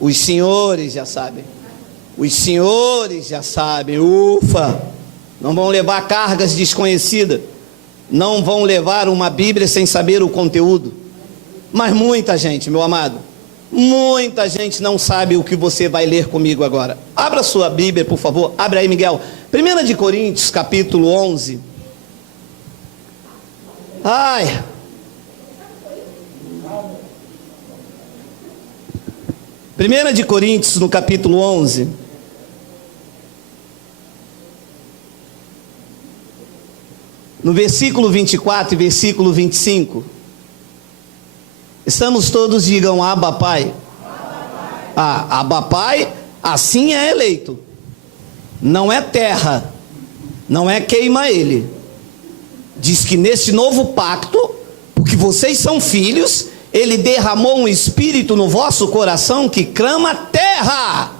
Os senhores já sabem. Os senhores já sabem. Ufa! Não vão levar cargas desconhecidas. Não vão levar uma Bíblia sem saber o conteúdo. Mas muita gente, meu amado, muita gente não sabe o que você vai ler comigo agora. Abra sua Bíblia, por favor. Abra aí, Miguel. 1 de Coríntios, capítulo 11. Ai... 1 de Coríntios, no capítulo 11. No versículo 24 e versículo 25. Estamos todos, digam, Abba Pai. Ah, Abba Pai, assim é eleito. Não é terra, não é queima ele. Diz que nesse novo pacto, porque vocês são filhos, ele derramou um espírito no vosso coração que clama terra.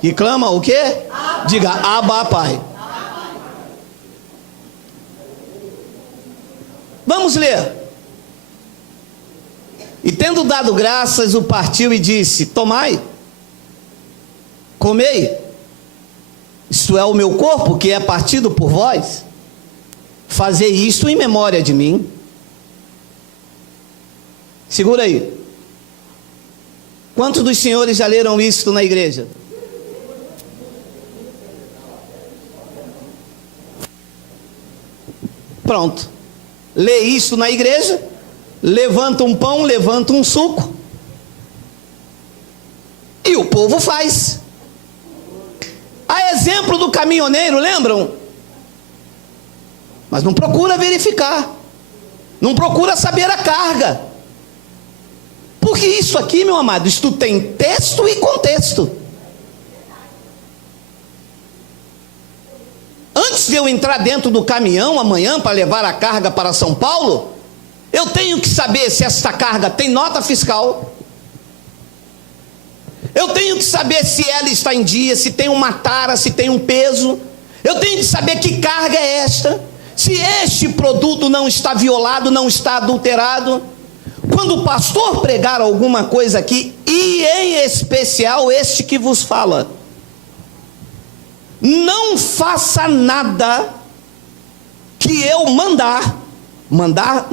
Que clama o quê? Diga, Abba Pai. Vamos ler. E tendo dado graças, o partiu e disse: tomai, comei, isto é o meu corpo que é partido por vós. Fazei isto em memória de mim. Segura aí. Quantos dos senhores já leram isto na igreja? Pronto. Lê isso na igreja, levanta um pão, levanta um suco, e o povo faz. A exemplo do caminhoneiro, lembram? Mas não procura verificar, não procura saber a carga. Porque isso aqui, meu amado, isto tem texto e contexto. Antes de eu entrar dentro do caminhão amanhã para levar a carga para São Paulo, eu tenho que saber se esta carga tem nota fiscal. Eu tenho que saber se ela está em dia, se tem uma tara, se tem um peso. Eu tenho que saber que carga é esta, se este produto não está violado, não está adulterado. Quando o pastor pregar alguma coisa aqui, e em especial este que vos fala, não faça nada que eu mandar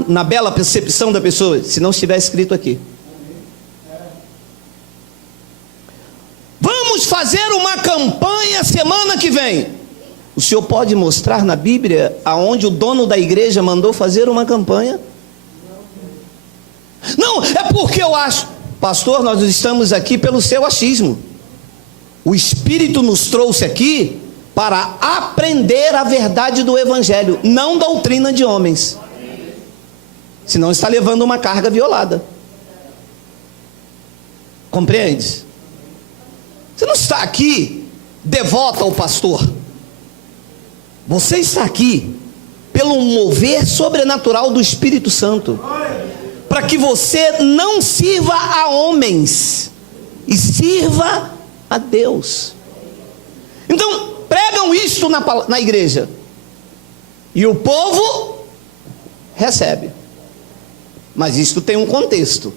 na bela percepção da pessoa, se não estiver escrito aqui. Vamos fazer uma campanha semana que vem. O senhor pode mostrar na Bíblia aonde o dono da igreja mandou fazer uma campanha? Não, é porque eu acho. Pastor, nós estamos aqui pelo seu achismo. O Espírito nos trouxe aqui para aprender a verdade do Evangelho, não doutrina de homens. Senão está levando uma carga violada. Compreende? Você não está aqui devoto ao pastor. Você está aqui pelo mover sobrenatural do Espírito Santo, para que você não sirva a homens e sirva a Deus. Então pregam isto na igreja, e o povo recebe. Mas isto tem um contexto.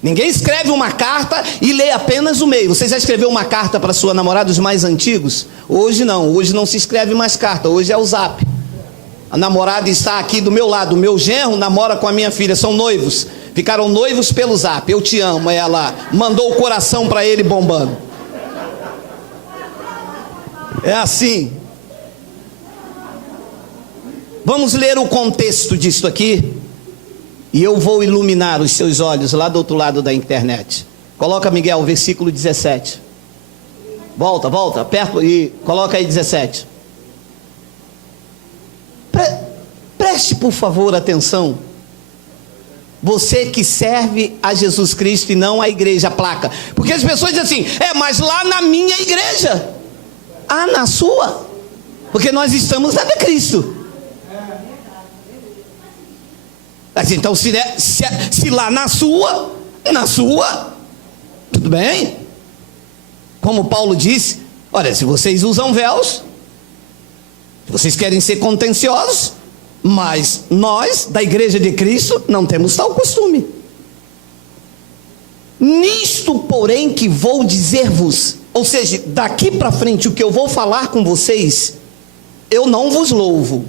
Ninguém escreve uma carta e lê apenas o meio. Você já escreveu uma carta para sua namorada, os mais antigos? Hoje não se escreve mais carta, hoje é o zap. A namorada está aqui do meu lado, o meu genro namora com a minha filha, são noivos, ficaram noivos pelo zap. Eu te amo, ela mandou o coração para ele bombando. É assim. Vamos ler o contexto disso aqui, e eu vou iluminar os seus olhos lá do outro lado da internet. Coloca, Miguel, o versículo 17. Volta, perto, e coloca aí 17. Preste por favor atenção. Você que serve a Jesus Cristo e não a igreja, a placa. Porque as pessoas dizem assim: mas lá na minha igreja. Na sua? Porque nós estamos na de Cristo. Mas então se lá na sua, tudo bem. Como Paulo disse, olha, se vocês usam véus, vocês querem ser contenciosos, mas nós, da igreja de Cristo, não temos tal costume. Nisto, porém, que vou dizer-vos, ou seja, daqui para frente o que eu vou falar com vocês, eu não vos louvo,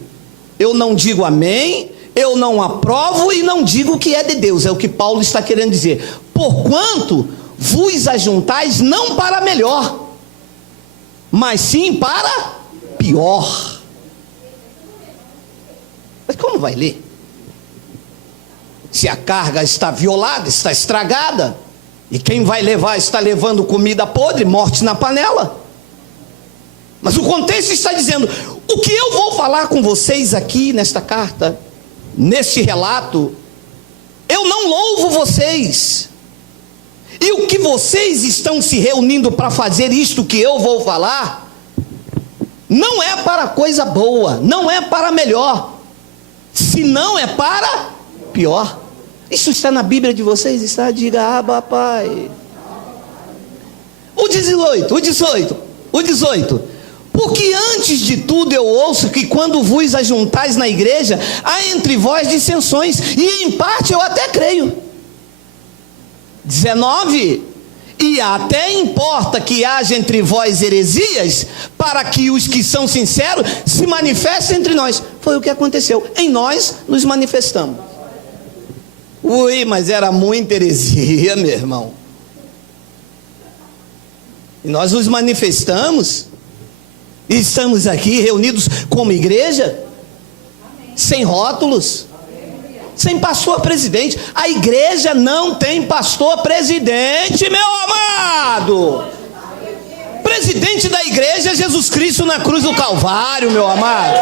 eu não digo amém, eu não aprovo e não digo que é de Deus, é o que Paulo está querendo dizer. Porquanto vos ajuntais não para melhor, mas sim para pior. Mas como vai ler? Se a carga está violada, está estragada, e quem vai levar está levando comida podre, morte na panela. Mas o contexto está dizendo, o que eu vou falar com vocês aqui nesta carta, neste relato, eu não louvo vocês, e o que vocês estão se reunindo para fazer isto que eu vou falar, não é para coisa boa, não é para melhor, senão é para pior. Isso está na Bíblia de vocês? Está? Diga, Abba, Pai. O 18. Porque antes de tudo eu ouço que quando vos ajuntais na igreja, há entre vós dissensões, e em parte eu até creio. 19. E até importa que haja entre vós heresias, para que os que são sinceros se manifestem entre nós. Foi o que aconteceu. Em nós nos manifestamos. Ui, mas era muita heresia, meu irmão. E nós nos manifestamos, e estamos aqui reunidos como igreja, sem rótulos, sem pastor presidente. A igreja não tem pastor presidente, meu amado. Presidente da igreja é Jesus Cristo na cruz do Calvário, meu amado.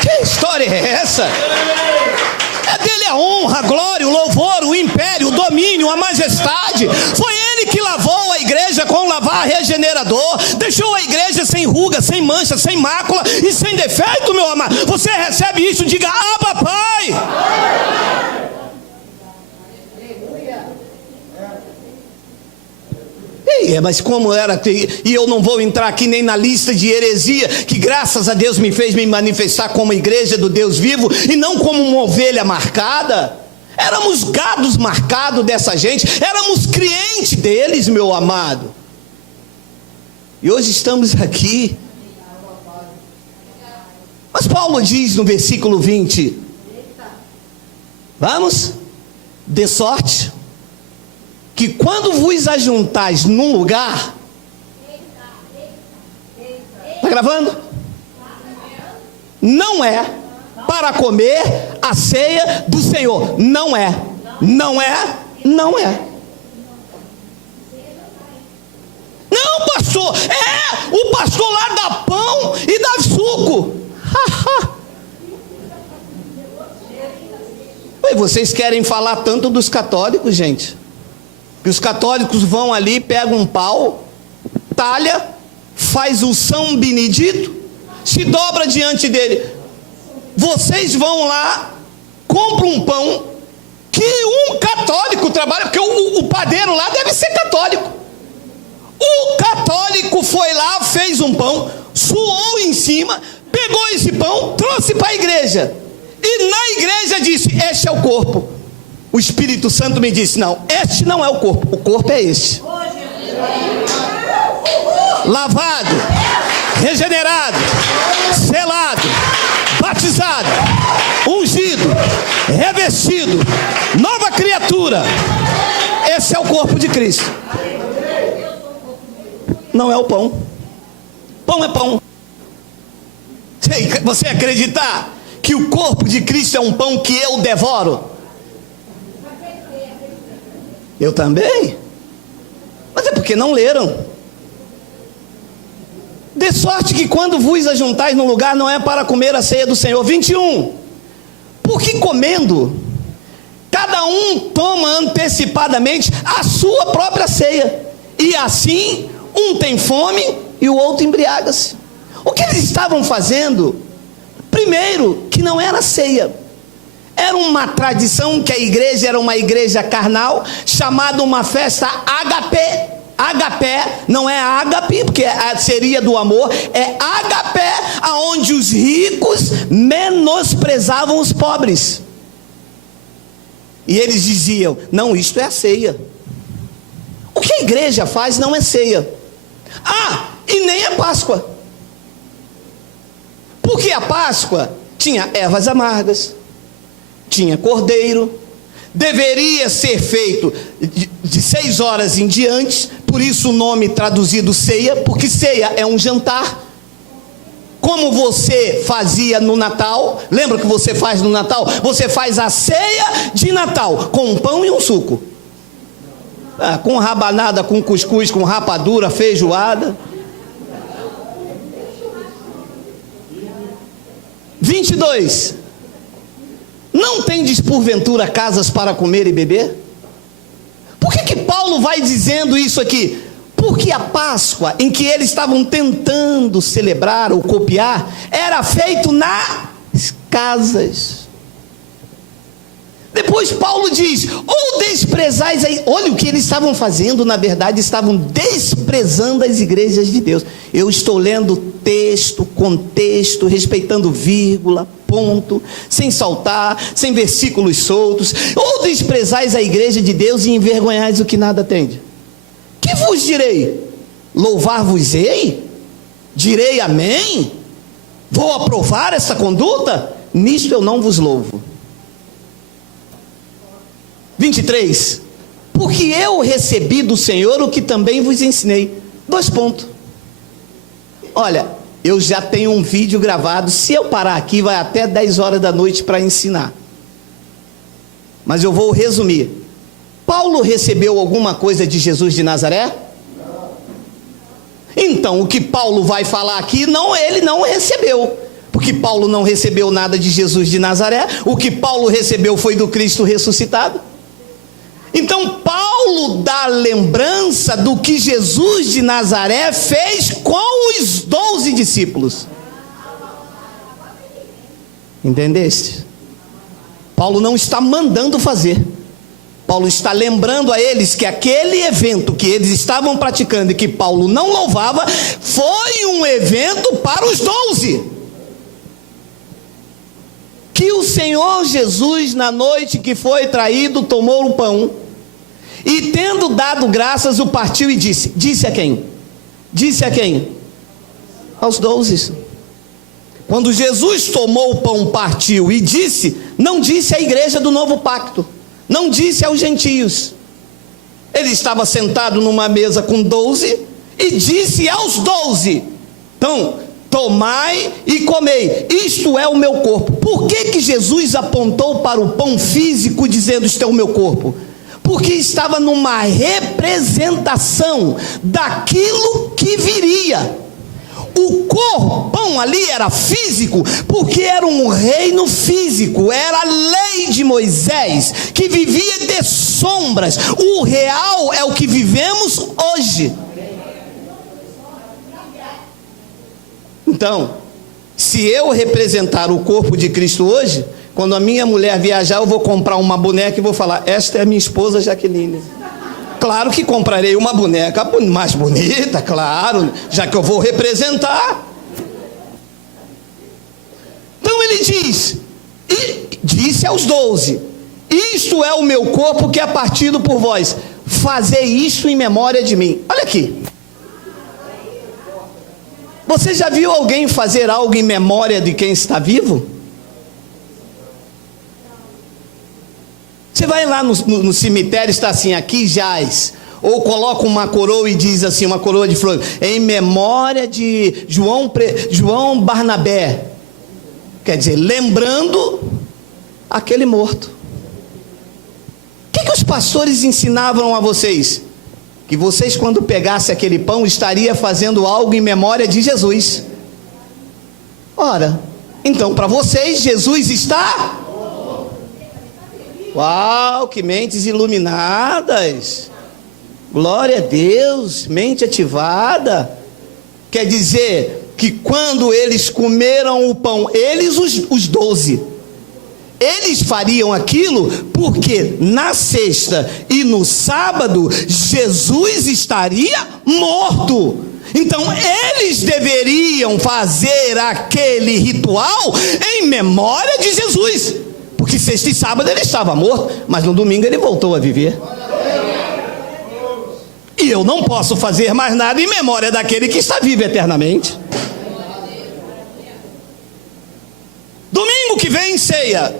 Que história é essa? É dele a honra, a glória, o louvor, o império, o domínio, a majestade. Foi ele que lavou a igreja com lavar regenerador, deixou a igreja sem ruga, sem mancha, sem mácula e sem defeito, meu amado. Você recebe isso, diga, Abba, Pai. Mas como era, e eu não vou entrar aqui nem na lista de heresia, que graças a Deus me fez me manifestar como igreja do Deus vivo, e não como uma ovelha marcada. Éramos gados marcados dessa gente, éramos clientes deles, meu amado. E hoje estamos aqui. Mas Paulo diz no versículo 20, vamos, de sorte que quando vos ajuntais num lugar, está gravando? Não é para comer a ceia do Senhor. Não é. Não, pastor. O pastor lá dá pão e dá suco. E vocês querem falar tanto dos católicos, gente? Que os católicos vão ali, pegam um pau, talha, faz o São Benedito, se dobra diante dele. Vocês vão lá, compram um pão que um católico trabalha, porque o padeiro lá deve ser católico. O católico foi lá, fez um pão, suou em cima, pegou esse pão, trouxe para a igreja, e na igreja disse, este é o corpo. O Espírito Santo me disse, não, este não é o corpo é este. Lavado, regenerado, selado, batizado, ungido, revestido, nova criatura. Esse é o corpo de Cristo. Não é o pão. Pão é pão. Você acreditar que o corpo de Cristo é um pão que eu devoro? Eu também. Mas é porque não leram. De sorte que quando vos ajuntais no lugar, não é para comer a ceia do Senhor. 21. Porque comendo, cada um toma antecipadamente a sua própria ceia, e assim um tem fome e o outro embriaga-se. O que eles estavam fazendo? Primeiro, que não era ceia. Era uma tradição que a igreja era uma igreja carnal, chamada uma festa agapé. Agapé, não é ágape, porque seria do amor, é agapé, aonde os ricos menosprezavam os pobres. E eles diziam: não, isto é a ceia. O que a igreja faz não é ceia. E nem a Páscoa. Porque a Páscoa tinha ervas amargas, tinha cordeiro, deveria ser feito de 6 horas em diante, por isso o nome traduzido ceia, porque ceia é um jantar. Como você fazia no Natal, lembra que você faz no Natal? Você faz a ceia de Natal, com um pão e um suco. Com rabanada, com cuscuz, com rapadura, feijoada. 22. Não tendes porventura casas para comer e beber? Por que Paulo vai dizendo isso aqui? Porque a Páscoa, em que eles estavam tentando celebrar ou copiar, era feito nas casas. Depois Paulo diz: ou desprezais, olha o que eles estavam fazendo, na verdade estavam desprezando as igrejas de Deus. Eu estou lendo texto, contexto, respeitando vírgula, ponto, sem saltar, sem versículos soltos. Ou desprezais a igreja de Deus e envergonhais o que nada tende. Que vos direi? Louvar-vos-ei? Direi amém? Vou aprovar essa conduta? Nisto eu não vos louvo. 23. Porque eu recebi do Senhor o que também vos ensinei. 2 pontos. Olha, eu já tenho um vídeo gravado. Se eu parar aqui, vai até 10 horas da noite para ensinar. Mas eu vou resumir. Paulo recebeu alguma coisa de Jesus de Nazaré? Não. Então, o que Paulo vai falar aqui, ele não recebeu. Porque Paulo não recebeu nada de Jesus de Nazaré. O que Paulo recebeu foi do Cristo ressuscitado. Então Paulo dá lembrança do que Jesus de Nazaré fez com os 12 discípulos. Entendeste? Paulo não está mandando fazer. Paulo está lembrando a eles que aquele evento que eles estavam praticando e que Paulo não louvava, foi um evento para os 12. Que o Senhor Jesus, na noite que foi traído, tomou o pão e, tendo dado graças, o partiu e disse. Disse a quem? Disse a quem? Aos 12. Quando Jesus tomou o pão, partiu e disse, não disse à igreja do novo pacto, não disse aos gentios. Ele estava sentado numa mesa com 12 e disse aos 12: então, tomai e comei, isto é o meu corpo. Por que Jesus apontou para o pão físico dizendo isto é o meu corpo? Porque estava numa representação daquilo que viria. O pão ali era físico, porque era um reino físico, era a lei de Moisés, que vivia de sombras. O real é o que vivemos hoje. Então, se eu representar o corpo de Cristo hoje, quando a minha mulher viajar, eu vou comprar uma boneca e vou falar: esta é a minha esposa Jaqueline. Claro que comprarei uma boneca mais bonita, claro, já que eu vou representar. Então ele diz, e disse aos 12: isto é o meu corpo que é partido por vós, fazei isto em memória de mim. Olha aqui. Você já viu alguém fazer algo em memória de quem está vivo? Você vai lá no cemitério, está assim, aqui jaz. Ou coloca uma coroa e diz assim, uma coroa de flores, em memória de João Barnabé. Quer dizer, lembrando aquele morto. O que os pastores ensinavam a vocês? Que vocês, quando pegassem aquele pão, estaria fazendo algo em memória de Jesus. Ora, então para vocês Jesus está... Uau, que mentes iluminadas! Glória a Deus, mente ativada. Quer dizer que quando eles comeram o pão, eles os 12, eles fariam aquilo porque na sexta e no sábado Jesus estaria morto. Então eles deveriam fazer aquele ritual em memória de Jesus. Porque sexta e sábado ele estava morto, mas no domingo ele voltou a viver. E eu não posso fazer mais nada em memória daquele que está vivo eternamente. Domingo que vem, ceia.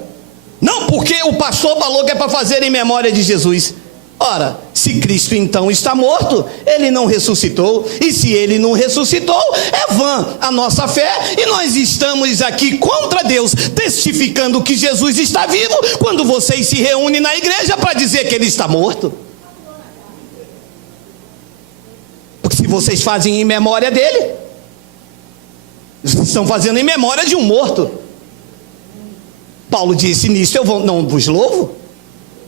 Não porque o pastor falou que é para fazer em memória de Jesus. Ora, se Cristo então está morto, ele não ressuscitou, e se ele não ressuscitou, é vã a nossa fé, e nós estamos aqui contra Deus, testificando que Jesus está vivo, quando vocês se reúnem na igreja para dizer que ele está morto. Porque se vocês fazem em memória dele, vocês estão fazendo em memória de um morto. Paulo disse: nisso eu não vos louvo.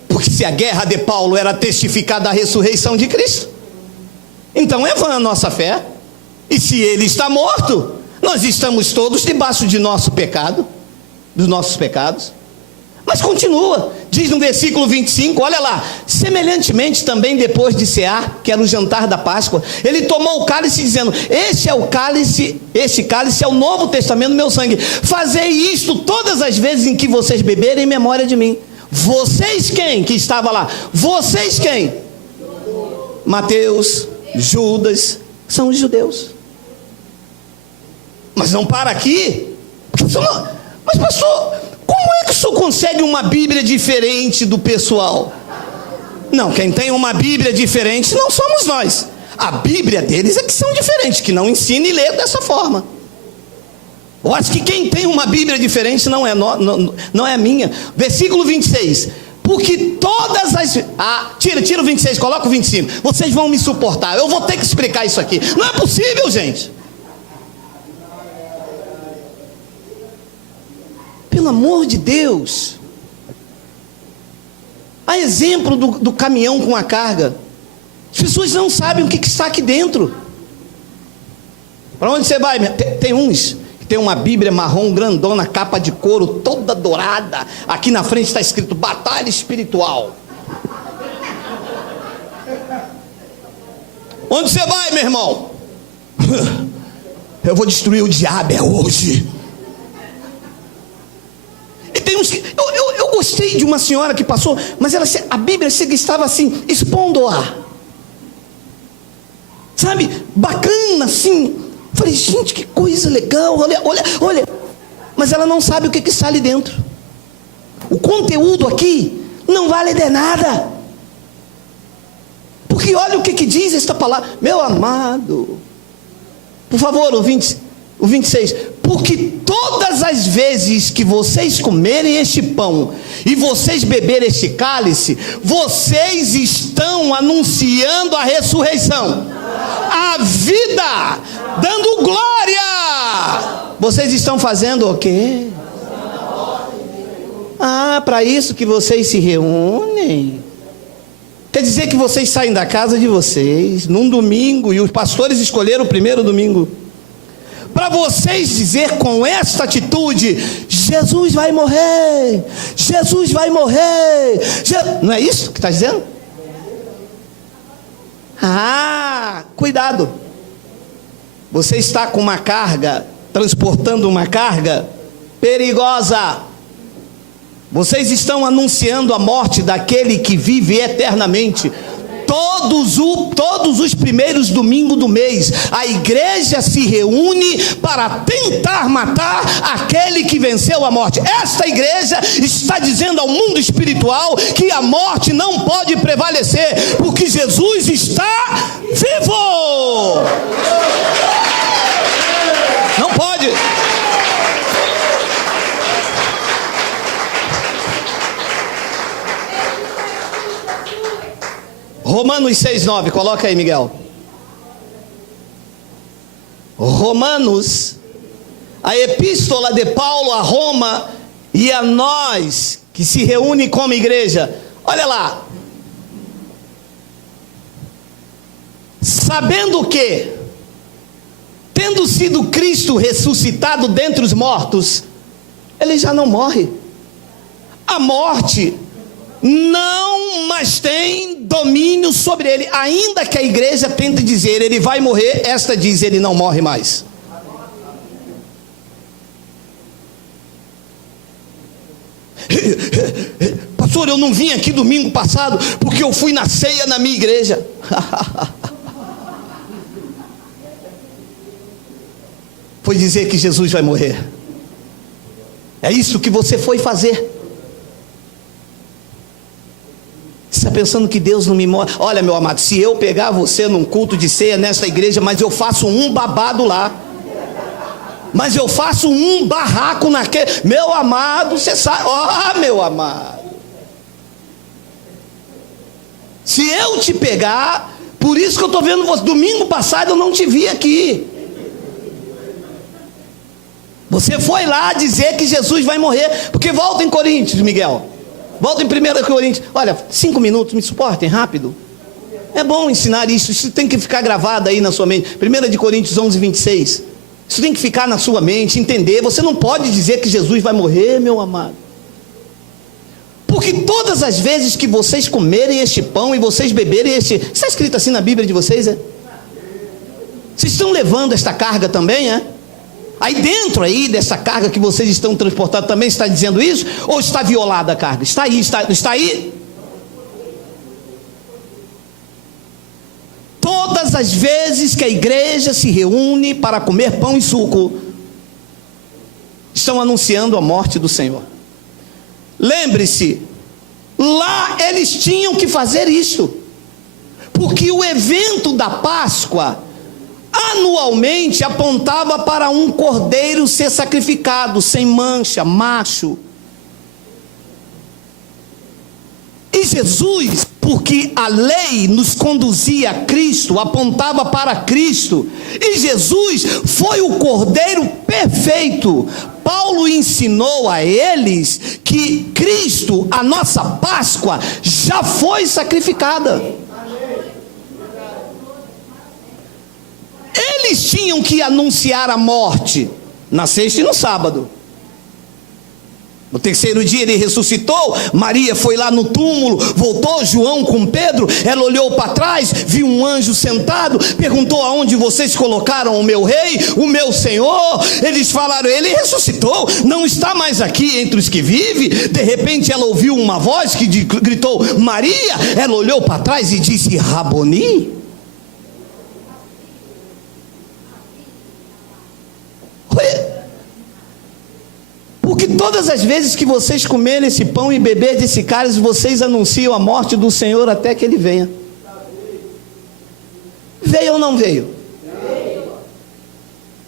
Porque se a guerra de Paulo era testificar da ressurreição de Cristo, então é vã a nossa fé. E se ele está morto, nós estamos todos debaixo de nosso pecado, dos nossos pecados. Mas continua, diz no versículo 25, olha lá: semelhantemente também depois de cear, que era o jantar da Páscoa, ele tomou o cálice dizendo: este cálice é o novo testamento do meu sangue, fazei isto todas as vezes em que vocês beberem em memória de mim. Vocês quem? Que estava lá. Vocês quem? Mateus, Judas, são os judeus. Mas não para aqui. Mas pastor, como é que o senhor consegue uma Bíblia diferente do pessoal? Não, quem tem uma Bíblia diferente não somos nós. A Bíblia deles é que são diferentes, que não ensina e lê dessa forma. Eu acho que quem tem uma Bíblia diferente não é a minha. Versículo 26. Porque todas as... tira o 26, coloca o 25. Vocês vão me suportar, eu vou ter que explicar isso aqui. Não é possível, gente. Pelo amor de Deus. A exemplo do caminhão com a carga. As pessoas não sabem o que está aqui dentro. Para onde você vai? Tem uns... tem uma Bíblia marrom grandona, capa de couro, toda dourada. Aqui na frente está escrito batalha espiritual. Onde você vai, meu irmão? Eu vou destruir o diabo hoje. E tem uns que... eu gostei de uma senhora que passou, mas a Bíblia estava assim, expondo-a. Sabe, bacana assim. Falei: gente, que coisa legal, olha. Mas ela não sabe o que está ali dentro. O conteúdo aqui não vale de nada. Porque olha o que diz esta palavra. Meu amado, por favor, o 26. Porque todas as vezes que vocês comerem este pão e vocês beberem este cálice, vocês estão anunciando a ressurreição, a vida, dando glória. Vocês estão fazendo o quê? Para isso que vocês se reúnem. Quer dizer que vocês saem da casa de vocês num domingo, e os pastores escolheram o primeiro domingo, para vocês dizer com esta atitude: Jesus vai morrer, Jesus vai morrer. Não é isso que está dizendo? Cuidado. Você está com uma carga, transportando uma carga perigosa. Vocês estão anunciando a morte daquele que vive eternamente. Todos os primeiros domingos do mês, a igreja se reúne para tentar matar aquele que venceu a morte. Esta igreja está dizendo ao mundo espiritual que a morte não pode prevalecer, porque Jesus está vivo. Não pode. Romanos 6,9, coloca aí, Miguel. Romanos, a epístola de Paulo a Roma e a nós que se reúne como igreja. Olha lá. Sabendo que, tendo sido Cristo ressuscitado dentre os mortos, ele já não morre. A morte não mais tem domínio sobre ele. Ainda que a igreja tente dizer ele vai morrer, esta diz ele não morre mais. Pastor, eu não vim aqui domingo passado porque eu fui na ceia na minha igreja. Foi dizer que Jesus vai morrer. É isso que você foi fazer. Você está pensando que Deus não me mostra? Olha, meu amado, se eu pegar você num culto de ceia nesta igreja, mas eu faço um babado lá, mas eu faço um barraco naquele, meu amado, você sabe, meu amado, se eu te pegar, por isso que eu estou vendo você, domingo passado eu não te vi aqui, você foi lá dizer que Jesus vai morrer, porque volta em Coríntios, Miguel, volta em 1 Coríntios, olha, 5 minutos, me suportem, rápido, é bom ensinar isso tem que ficar gravado aí na sua mente, 1 Coríntios 11, 26, isso tem que ficar na sua mente, entender, você não pode dizer que Jesus vai morrer, meu amado, porque todas as vezes que vocês comerem este pão e vocês beberem está escrito assim na Bíblia de vocês, é? Vocês estão levando esta carga também, é? Aí dentro aí dessa carga que vocês estão transportando também está dizendo isso? Ou está violada a carga? Está aí, está aí? Todas as vezes que a igreja se reúne para comer pão e suco, estão anunciando a morte do Senhor. Lembre-se, lá eles tinham que fazer isso, porque o evento da Páscoa anualmente apontava para um cordeiro ser sacrificado, sem mancha, macho. E Jesus, porque a lei nos conduzia a Cristo, apontava para Cristo, e Jesus foi o cordeiro perfeito. Paulo ensinou a eles que Cristo, a nossa Páscoa, já foi sacrificada. Eles tinham que anunciar a morte na sexta e no sábado. No terceiro dia ele ressuscitou, Maria foi lá no túmulo, voltou, João com Pedro, ela olhou para trás, viu um anjo sentado, perguntou: aonde vocês colocaram o meu rei, o meu Senhor? Eles falaram: ele ressuscitou, não está mais aqui entre os que vivem. De repente ela ouviu uma voz que gritou: Maria. Ela olhou para trás e disse: Raboni. Porque todas as vezes que vocês comerem esse pão e beber desse cálice, vocês anunciam a morte do Senhor até que Ele venha. Veio ou não veio?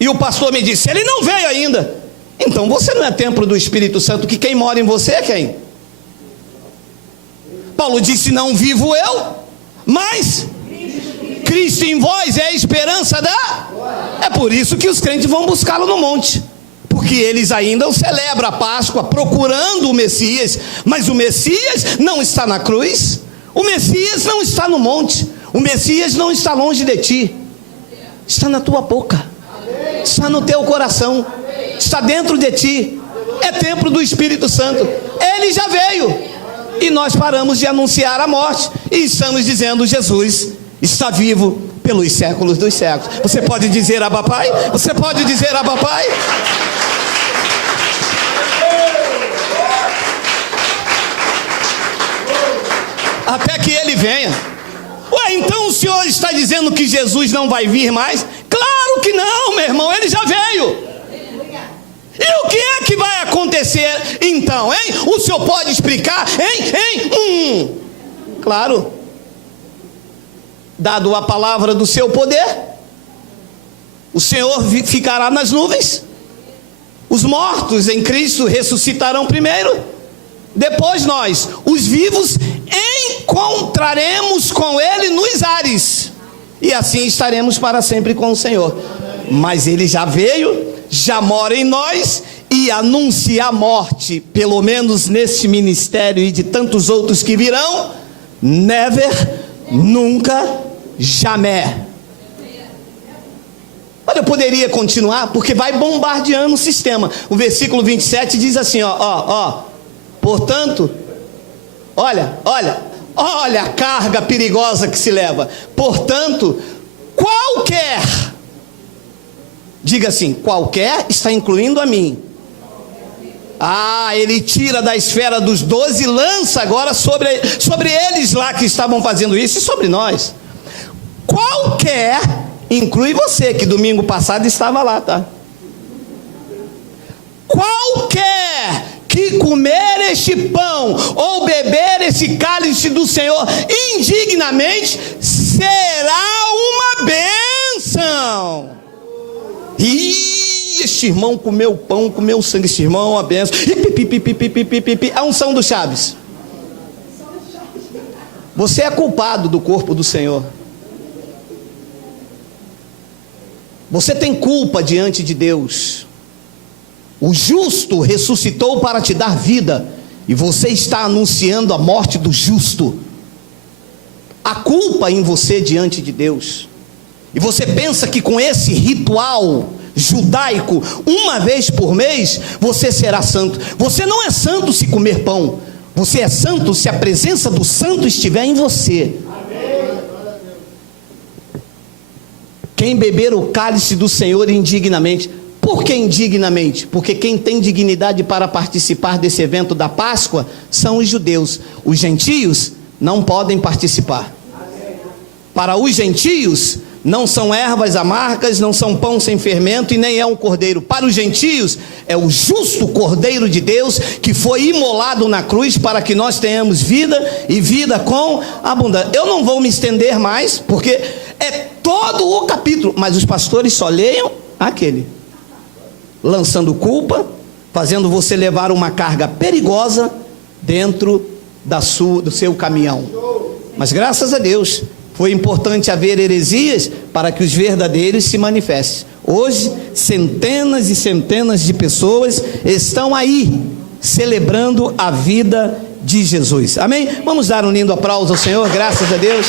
E o pastor me disse: ele não veio ainda. Então você não é templo do Espírito Santo, que quem mora em você é quem? Paulo disse: não vivo eu, mas Cristo em vós é a esperança da... É por isso que os crentes vão buscá-lo no monte, porque eles ainda celebram a Páscoa procurando o Messias, mas o Messias não está na cruz, o Messias não está no monte, o Messias não está longe de ti, está na tua boca, está no teu coração, está dentro de ti, é templo do Espírito Santo. Ele já veio, e nós paramos de anunciar a morte, e estamos dizendo: Jesus está vivo pelos séculos dos séculos. Você pode dizer Abba Pai? Você pode dizer Abba Pai? Até que Ele venha. Ué, então o Senhor está dizendo que Jesus não vai vir mais? Claro que não, meu irmão, Ele já veio. E o que é que vai acontecer então, hein? O Senhor pode explicar, hein? Claro. Dado a palavra do seu poder, o Senhor ficará nas nuvens. Os mortos em Cristo ressuscitarão primeiro. Depois nós, os vivos, encontraremos com Ele nos ares, e assim estaremos para sempre com o Senhor. Mas Ele já veio, já mora em nós, e anuncia a morte, pelo menos neste ministério e de tantos outros que virão. Never, nunca, jamais. Olha, eu poderia continuar, porque vai bombardeando o sistema. O versículo 27 diz assim, portanto, olha a carga perigosa que se leva. Portanto, qualquer, diga assim, qualquer está incluindo a mim. Ele tira da esfera dos 12 e lança agora sobre eles lá que estavam fazendo isso e sobre nós. Qualquer, inclui você que domingo passado estava lá, tá? Qualquer que comer este pão ou beber este cálice do Senhor indignamente será uma bênção. Este irmão comeu pão, comeu sangue, este irmão é uma bênção. A unção do Chaves. Você é culpado do corpo do Senhor. Você tem culpa diante de Deus. O justo ressuscitou para te dar vida, e você está anunciando a morte do justo. A culpa em você diante de Deus. E você pensa que com esse ritual judaico, uma vez por mês, você será santo. Você não é santo se comer pão. Você é santo se a presença do santo estiver em você. Quem beber o cálice do Senhor indignamente. Por que indignamente? Porque quem tem dignidade para participar desse evento da Páscoa são os judeus. Os gentios não podem participar. Para os gentios, não são ervas amargas, não são pão sem fermento e nem é um cordeiro. Para os gentios, é o justo Cordeiro de Deus que foi imolado na cruz para que nós tenhamos vida e vida com abundância. Eu não vou me estender mais, porque é todo o capítulo, mas os pastores só leiam aquele. Lançando culpa, fazendo você levar uma carga perigosa dentro do seu caminhão. Mas graças a Deus, foi importante haver heresias para que os verdadeiros se manifestem. Hoje, centenas e centenas de pessoas estão aí, celebrando a vida de Jesus. Amém? Vamos dar um lindo aplauso ao Senhor, graças a Deus.